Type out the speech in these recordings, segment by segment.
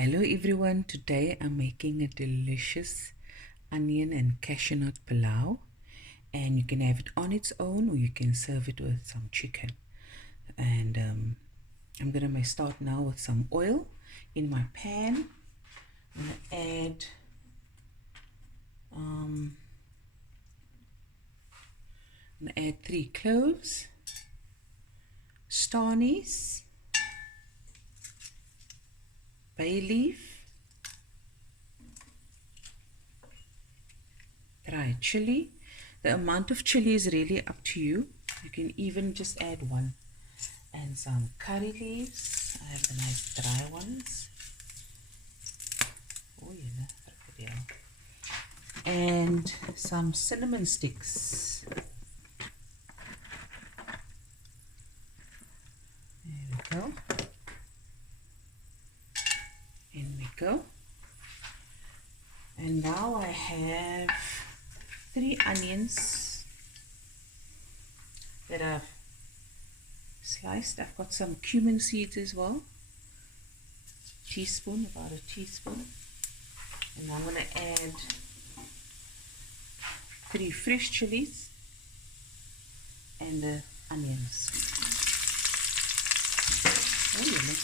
Hello everyone, today I'm making a delicious onion and cashew nut pilau, and you can have it on its own or you can serve it with some chicken. And I'm gonna start now with some oil in my pan. I'm gonna add 3 cloves, star anise, bay leaf, dried chili. The amount of chili is really up to you. You can even just add 1. And some curry leaves. I have the nice dry ones. Oh yeah, and some cinnamon sticks. There we go. In we go. And now I have 3 onions that I've sliced. I've got some cumin seeds as well. About a teaspoon. And I'm going to add 3 fresh chilies and the onions. Oh, yummy.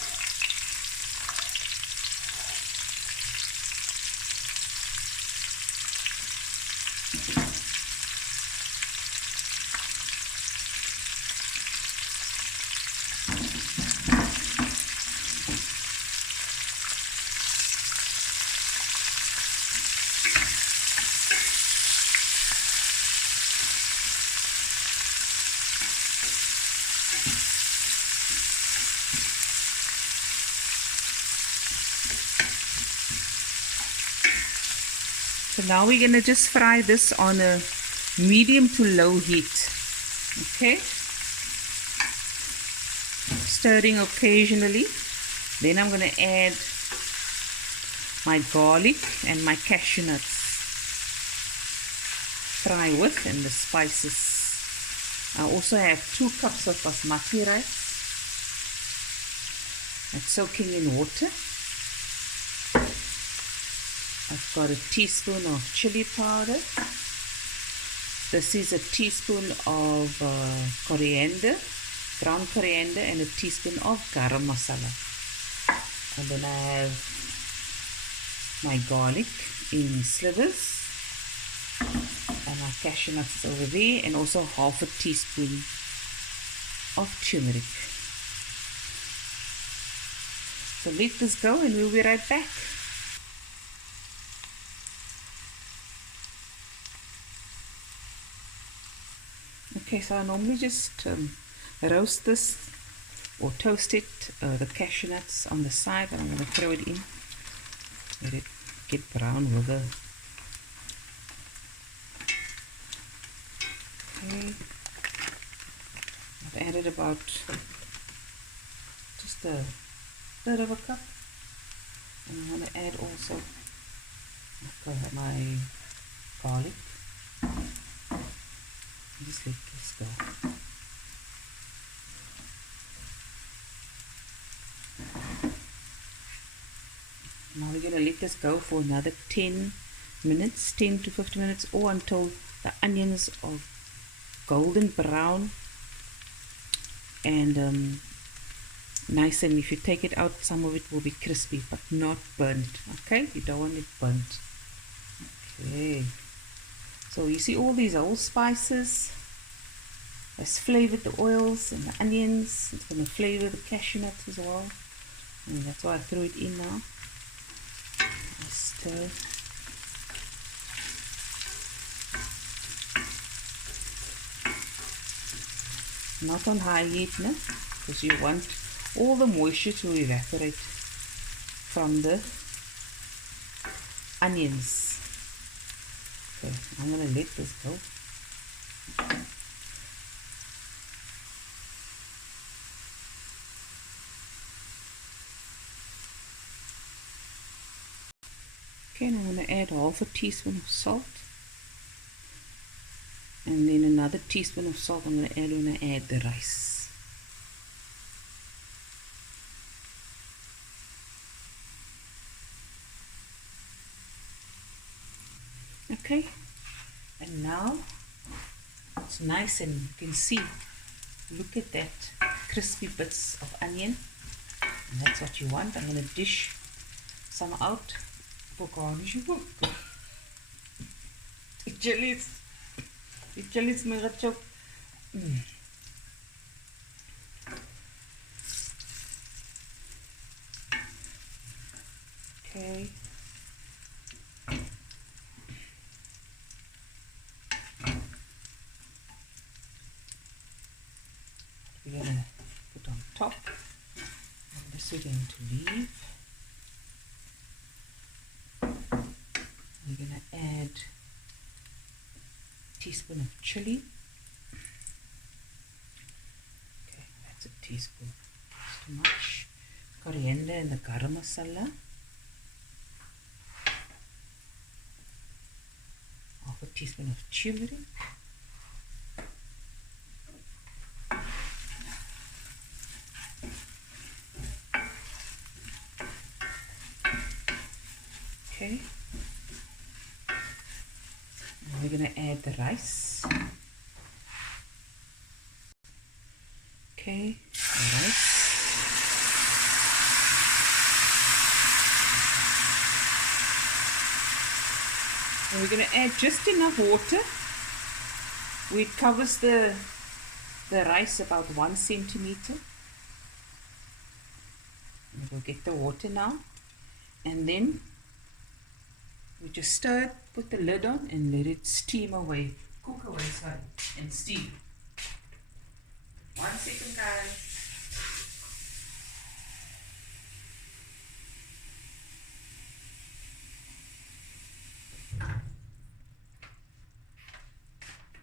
So now we're going to just fry this on a medium to low heat. Okay? Stirring occasionally. Then I'm going to add my garlic and my cashew nuts. Fry with and the spices. I also have 2 cups of basmati rice. That's soaking in water. I've got a teaspoon of chili powder. This is a teaspoon of coriander, ground coriander, and a teaspoon of garam masala. And then I have my garlic in slivers, and my cashew nuts over there, and also half a teaspoon of turmeric. So let this go and we'll be right back. Okay, so I normally just roast this or toast it, the cashew nuts on the side, and I'm going to throw it in. Let it get brown with the... Okay. I've added about just a third of a cup. And I'm going to add also my garlic. Just let this go. Now we're going to let this go for another 10 minutes, 10 to 15 minutes, or until the onions are golden brown and nice. And if you take it out, some of it will be crispy but not burnt. Okay, you don't want it burnt. Okay. So you see all these whole spices has flavored the oils and the onions. It's going to flavor the cashew nuts as well. And that's why I threw it in now. I stir. Not on high heat, no? Because you want all the moisture to evaporate from the onions. Okay, I'm going to let this go. Okay, and I'm going to add half a teaspoon of salt. And then another teaspoon of salt I'm going to add when I add the rice. Okay, and now it's nice, and you can see, look at that crispy bits of onion, and that's what you want. I'm going to dish some out for garnish. The chilies my chop. Okay. We're going to put on top, and this we're going to leave. We're going to add a teaspoon of chili. Okay, that's a teaspoon. That's too much. Coriander and the garam masala. Half a teaspoon of turmeric. Okay. Now we're going to add the rice. Okay, the rice. And we're going to add just enough water. It covers the rice about 1 centimeter. And we'll get the water now. And then we just stir it, put the lid on, and let it steam away. Cook away, sorry, and steam. 1 second, guys.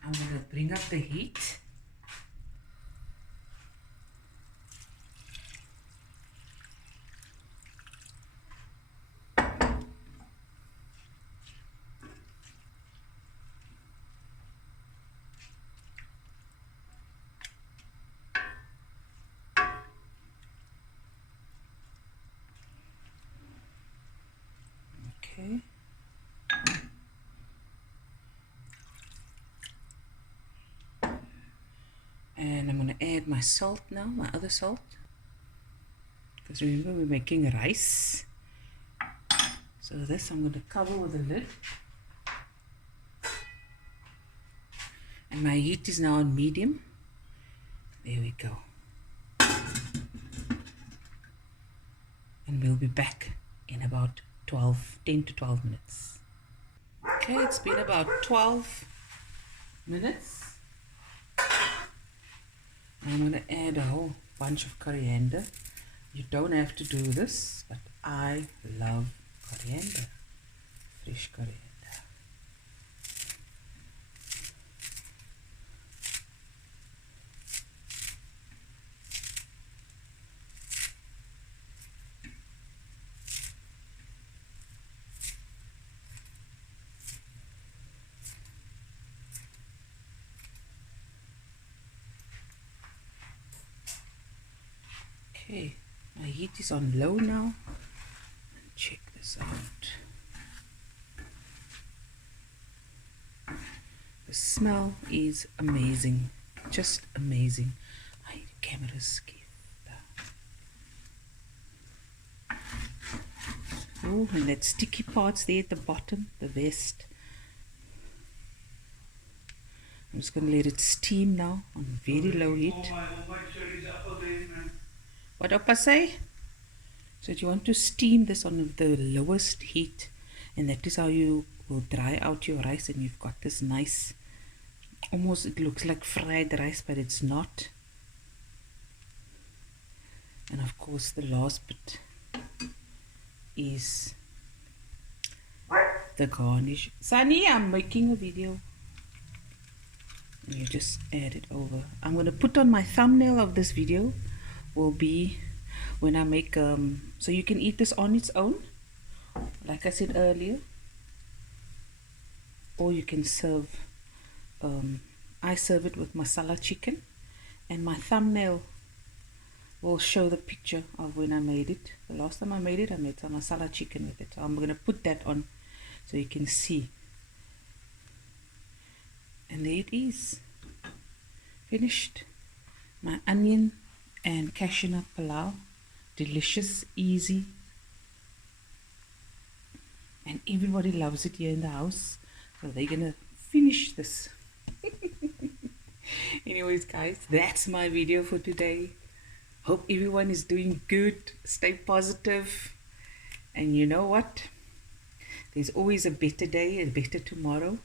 I'm going to bring up the heat. Okay. And I'm going to add my salt now, my other salt. Because remember, we're making rice. So this I'm going to cover with a lid. And my heat is now on medium. There we go. And we'll be back in about 10 to 12 minutes. Okay, it's been about 12 minutes. I'm going to add a whole bunch of coriander. You don't have to do this, but I love coriander, fresh coriander. Okay, my heat is on low now. Check this out. The smell is amazing, just amazing. The camera's scared. Oh, and that sticky parts there at the bottom, the vest. I'm just going to let it steam now on very low heat. What Oppa say? So you want to steam this on the lowest heat, and that is how you will dry out your rice, and you've got this nice, almost it looks like fried rice, but it's not. And of course the last bit is the garnish. Sunny, I'm making a video. And you just add it over. I'm going to put on my thumbnail of this video will be when I make so you can eat this on its own, like I said earlier, or you can serve I serve it with masala chicken, and my thumbnail will show the picture of when I made it. The last time I made it, I made some masala chicken with it. So I'm going to put that on so you can see And there it is, finished. My onion and cashew nut pilau, delicious, easy, and everybody loves it here in the house, so they're gonna finish this. Anyways guys, that's my video for today. Hope everyone is doing good, stay positive, and you know what, there's always a better day, a better tomorrow.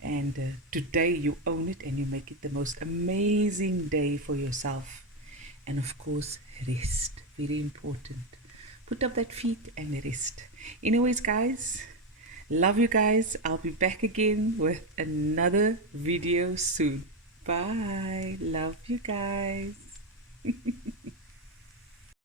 And today you own it and you make it the most amazing day for yourself. And of course, rest. Very important. Put up that feet and rest. Anyways, guys, love you guys. I'll be back again with another video soon. Bye. Love you guys.